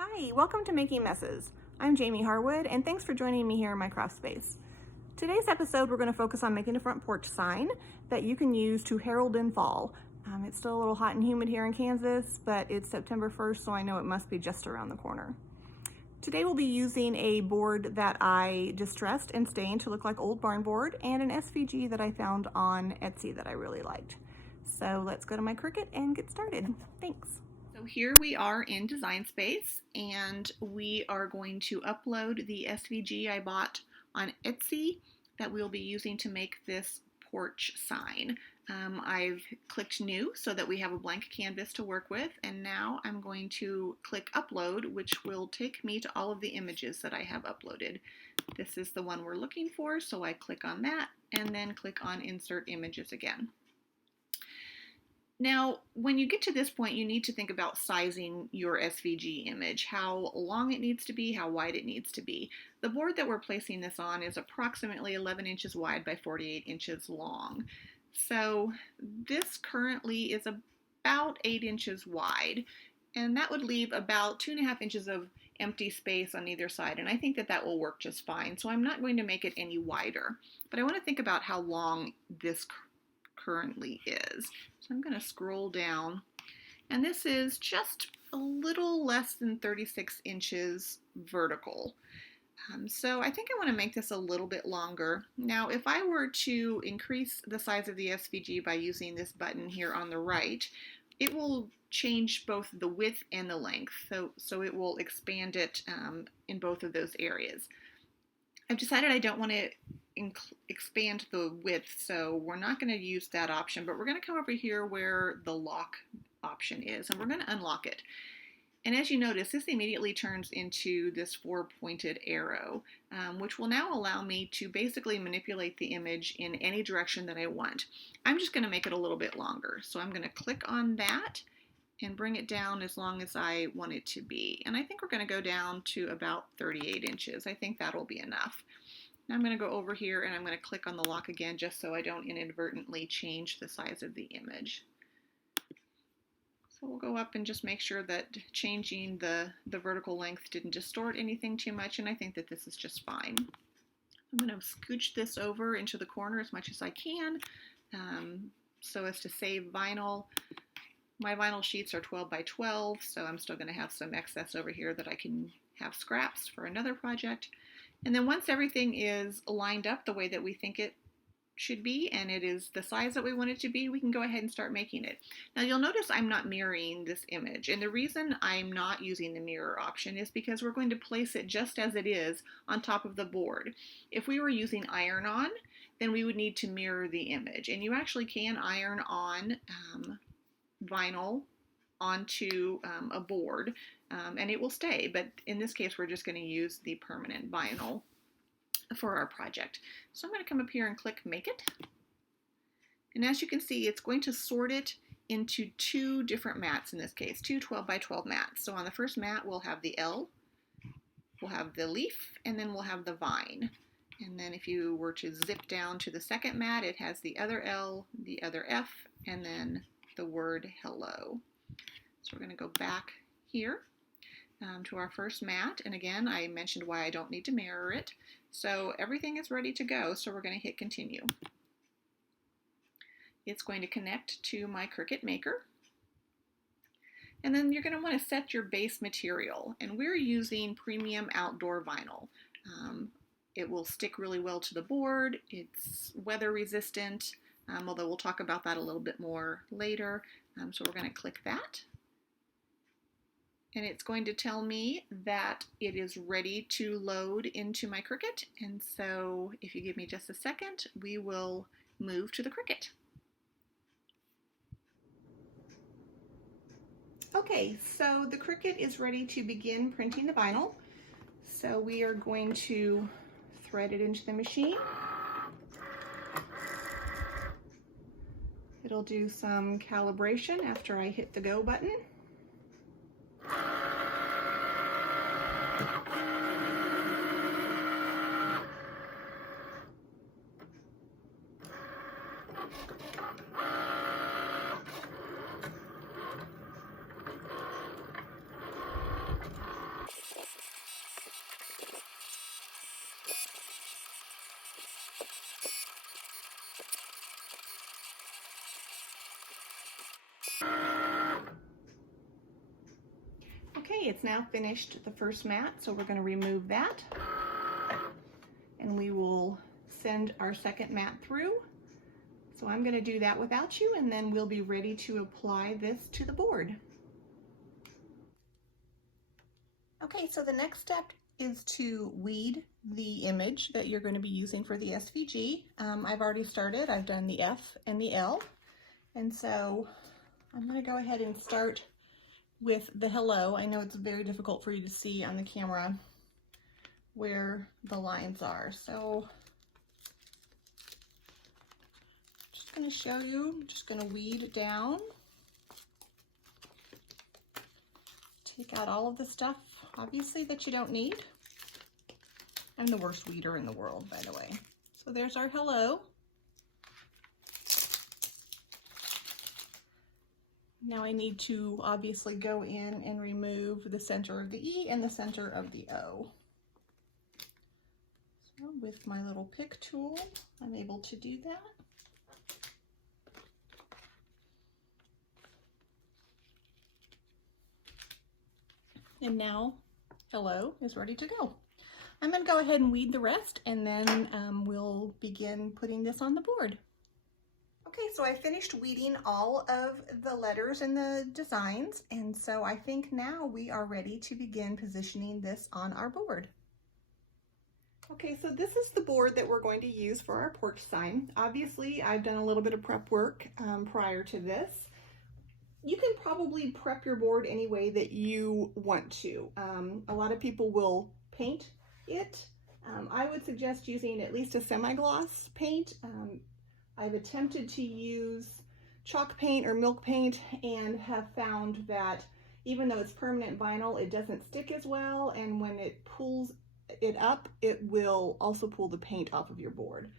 Hi, welcome to Making Messes. I'm Jamie Harwood, and thanks for joining me here in my craft space. Today's episode, we're going to focus on making a front porch sign that you can use to herald in fall. It's still a little hot and humid here in Kansas, but it's September 1st, so I know it must be just around the corner. Today we'll be using a board that I distressed and stained to look like old barn board, and an SVG that I found on Etsy that I really liked. So let's go to my Cricut and get started. Thanks. So here we are in Design Space, and we are going to upload the SVG I bought on Etsy that we'll be using to make this porch sign. I've clicked New so that we have a blank canvas to work with, and now I'm going to click Upload, which will take me to all of the images that I have uploaded. This is the one we're looking for, so I click on that and then click on Insert Images again. Now, when you get to this point, you need to think about sizing your SVG image, how long it needs to be, how wide it needs to be. The board that we're placing this on is approximately 11 inches wide by 48 inches long. So this currently is about 8 inches wide, and that would leave about 2.5 inches of empty space on either side, and I think that that will work just fine. So I'm not going to make it any wider, but I want to think about how long this currently is. So I'm going to scroll down, and this is just a little less than 36 inches vertical. So I think I want to make this a little bit longer. Now, if I were to increase the size of the SVG by using this button here on the right, it will change both the width and the length. So it will expand it in both of those areas. I've decided I don't want to expand the width, so we're not going to use that option, but we're going to come over here where the lock option is, and we're going to unlock it. And as you notice, this immediately turns into this 4-pointed arrow, which will now allow me to basically manipulate the image in any direction that I want. I'm just going to make it a little bit longer, so I'm going to click on that and bring it down as long as I want it to be. And I think we're going to go down to about 38 inches. I think that'll be enough. Now I'm going to go over here and I'm going to click on the lock again just so I don't inadvertently change the size of the image. So we'll go up and just make sure that changing the vertical length didn't distort anything too much, and I think that this is just fine. I'm going to scooch this over into the corner as much as I can so as to save vinyl. My vinyl sheets are 12 by 12, so I'm still going to have some excess over here that I can have scraps for another project. And then once everything is lined up the way that we think it should be, and it is the size that we want it to be, we can go ahead and start making it. Now you'll notice I'm not mirroring this image, and the reason I'm not using the mirror option is because we're going to place it just as it is on top of the board. If we were using iron-on, then we would need to mirror the image, and you actually can iron on vinyl onto a board, and it will stay, but in this case we're just going to use the permanent vinyl for our project. So I'm going to come up here and click Make It, and as you can see, it's going to sort it into two different mats, in this case, two 12 by 12 mats. So on the first mat we'll have the L, we'll have the leaf, and then we'll have the vine. And then if you were to zip down to the second mat, it has the other L, the other F, and then the word hello. So we're going to go back here to our first mat, and again I mentioned why I don't need to mirror it. So everything is ready to go, so we're going to hit continue. It's going to connect to my Cricut Maker, and then you're going to want to set your base material, and we're using premium outdoor vinyl. It will stick really well to the board, it's weather resistant, although we'll talk about that a little bit more later. So we're going to click that, and it's going to tell me that it is ready to load into my Cricut. And so if you give me just a second, we will move to the Cricut. Okay, so the Cricut is ready to begin printing the vinyl. So we are going to thread it into the machine. It'll do some calibration after I hit the go button. Okay, it's now finished the first mat, so we're going to remove that. And we will send our second mat through. So I'm going to do that without you, and then we'll be ready to apply this to the board. Okay, so the next step is to weed the image that you're going to be using for the SVG. I've already started. I've done the F and the L. And so I'm going to go ahead and start with the hello. I know it's very difficult for you to see on the camera where the lines are. So just going to show you, I'm just going to weed down. Take out all of the stuff, obviously, that you don't need. I'm the worst weeder in the world, by the way. So there's our hello. Now I need to obviously go in and remove the center of the E and the center of the O. So with my little pick tool, I'm able to do that. And now, hello is ready to go. I'm going to go ahead and weed the rest, and then we'll begin putting this on the board. Okay, so I finished weeding all of the letters and the designs, and so I think now we are ready to begin positioning this on our board. Okay, so this is the board that we're going to use for our porch sign. Obviously, I've done a little bit of prep work prior to this. You can probably prep your board any way that you want to. A lot of people will paint it. I would suggest using at least a semi-gloss paint. I've attempted to use chalk paint or milk paint and have found that even though it's permanent vinyl, it doesn't stick as well, and when it pulls it up, it will also pull the paint off of your board.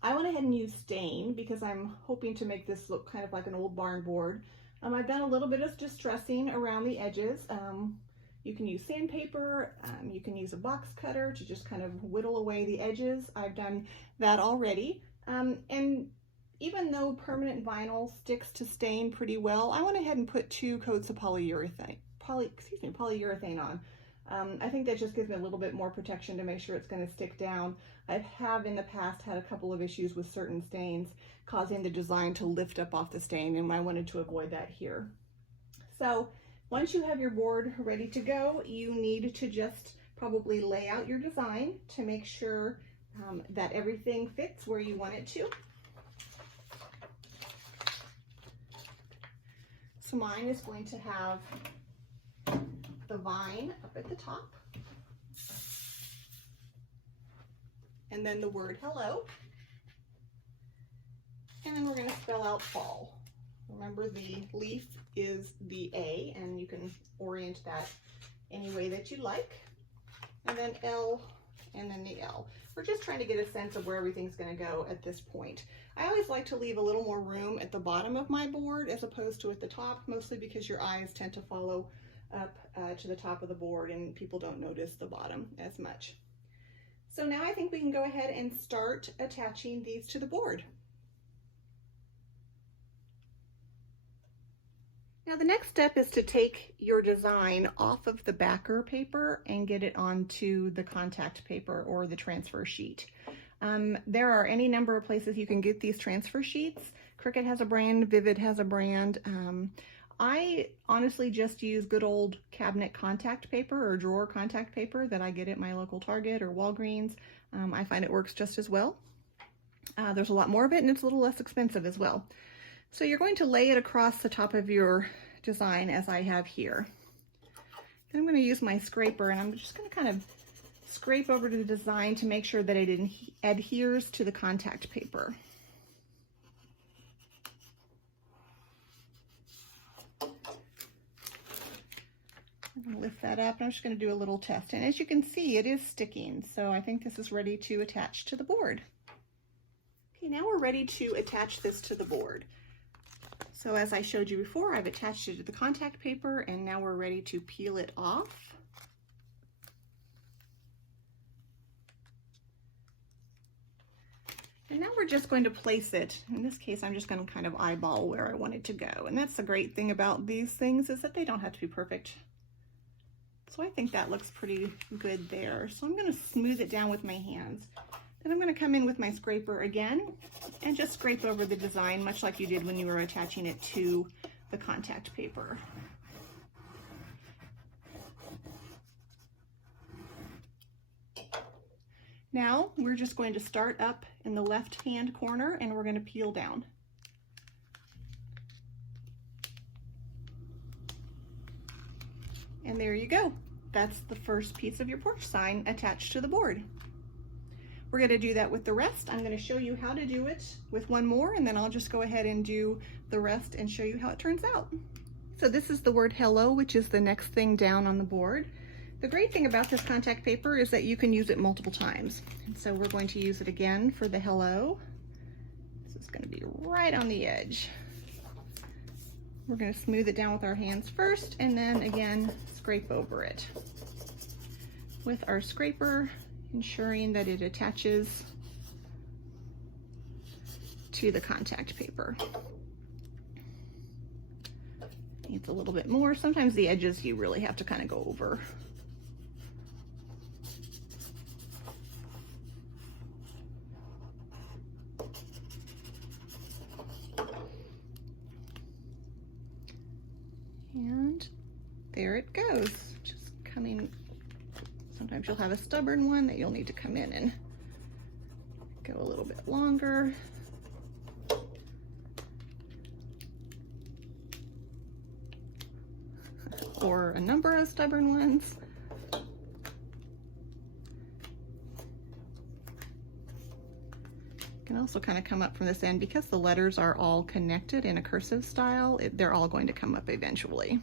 I went ahead and used stain because I'm hoping to make this look kind of like an old barn board. I've done a little bit of distressing around the edges. You can use sandpaper, you can use a box cutter to just kind of whittle away the edges. I've done that already. And even though permanent vinyl sticks to stain pretty well, I went ahead and put 2 coats of polyurethane on. I think that just gives me a little bit more protection to make sure it's going to stick down. I have in the past had a couple of issues with certain stains causing the design to lift up off the stain, and I wanted to avoid that here. So once you have your board ready to go, you need to just probably lay out your design to make sure that everything fits where you want it to. So mine is going to have the vine up at the top, and then the word hello, and then we're going to spell out fall. Remember, the leaf is the A, and you can orient that any way that you like, and then L, and then the L. We're just trying to get a sense of where everything's going to go at this point. I always like to leave a little more room at the bottom of my board as opposed to at the top, mostly because your eyes tend to follow up to the top of the board and people don't notice the bottom as much. So now I think we can go ahead and start attaching these to the board. Now the next step is to take your design off of the backer paper and get it onto the contact paper or the transfer sheet. There are any number of places you can get these transfer sheets. Cricut has a brand, Vivid has a brand. I honestly just use good old cabinet contact paper or drawer contact paper that I get at my local Target or Walgreens. I find it works just as well. There's a lot more of it and it's a little less expensive as well. So you're going to lay it across the top of your design as I have here. Then I'm going to use my scraper and I'm just going to kind of scrape over to the design to make sure that it adheres to the contact paper. I'm going to lift that up and I'm just going to do a little test. And as you can see, it is sticking. So I think this is ready to attach to the board. Okay, now we're ready to attach this to the board. So as I showed you before, I've attached it to the contact paper and now we're ready to peel it off. And now we're just going to place it. In this case, I'm just going to kind of eyeball where I want it to go. And that's the great thing about these things, is that they don't have to be perfect. So I think that looks pretty good there. So I'm going to smooth it down with my hands. Then I'm going to come in with my scraper again and just scrape over the design, much like you did when you were attaching it to the contact paper. Now we're just going to start up in the left hand corner and we're going to peel down. And there you go. That's the first piece of your porch sign attached to the board. We're going to do that with the rest. I'm going to show you how to do it with one more, and then I'll just go ahead and do the rest and show you how it turns out. So this is the word hello, which is the next thing down on the board. The great thing about this contact paper is that you can use it multiple times. And so we're going to use it again for the hello. This is going to be right on the edge. We're going to smooth it down with our hands first, and then again scrape over it with our scraper, ensuring that it attaches to the contact paper. Needs a little bit more. Sometimes the edges you really have to kind of go over. And there it goes. Just coming. Sometimes you'll have a stubborn one that you'll need to come in and go a little bit longer. Or a number of stubborn ones. You can also kind of come up from this end because the letters are all connected in a cursive style. They're all going to come up eventually.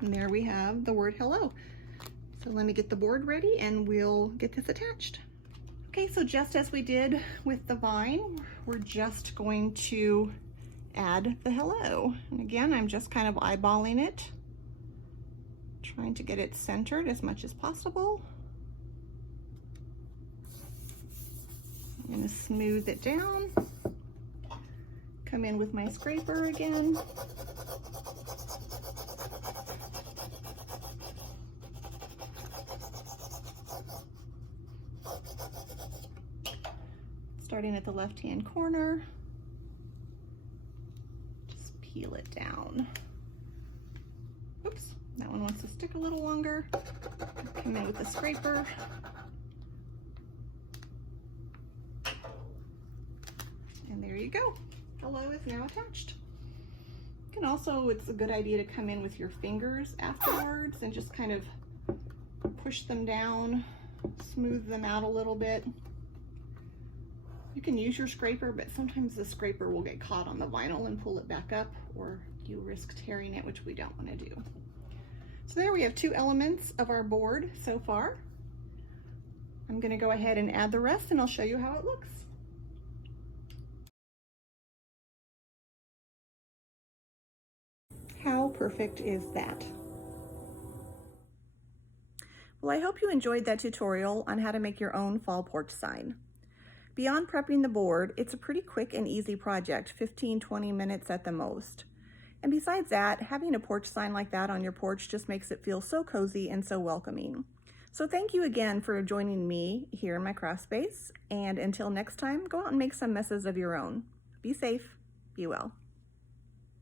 And there we have the word hello. So let me get the board ready and we'll get this attached. Okay, so just as we did with the vine, we're just going to add the hello. And again, I'm just kind of eyeballing it, trying to get it centered as much as possible. I'm going to smooth it down, come in with my scraper again. Starting at the left-hand corner, just peel it down. Oops, that one wants to stick a little longer. Come in with the scraper. And there you go. Hello is now attached. You can also, it's a good idea to come in with your fingers afterwards and just kind of push them down, smooth them out a little bit. You can use your scraper, but sometimes the scraper will get caught on the vinyl and pull it back up, or you risk tearing it, which we don't want to do. So there we have two elements of our board so far. I'm going to go ahead and add the rest and I'll show you how it looks. How perfect is that? Well, I hope you enjoyed that tutorial on how to make your own fall porch sign. Beyond prepping the board, it's a pretty quick and easy project, 15-20 minutes at the most. And besides that, having a porch sign like that on your porch just makes it feel so cozy and so welcoming. So thank you again for joining me here in my craft space, and until next time, go out and make some messes of your own. Be safe, be well.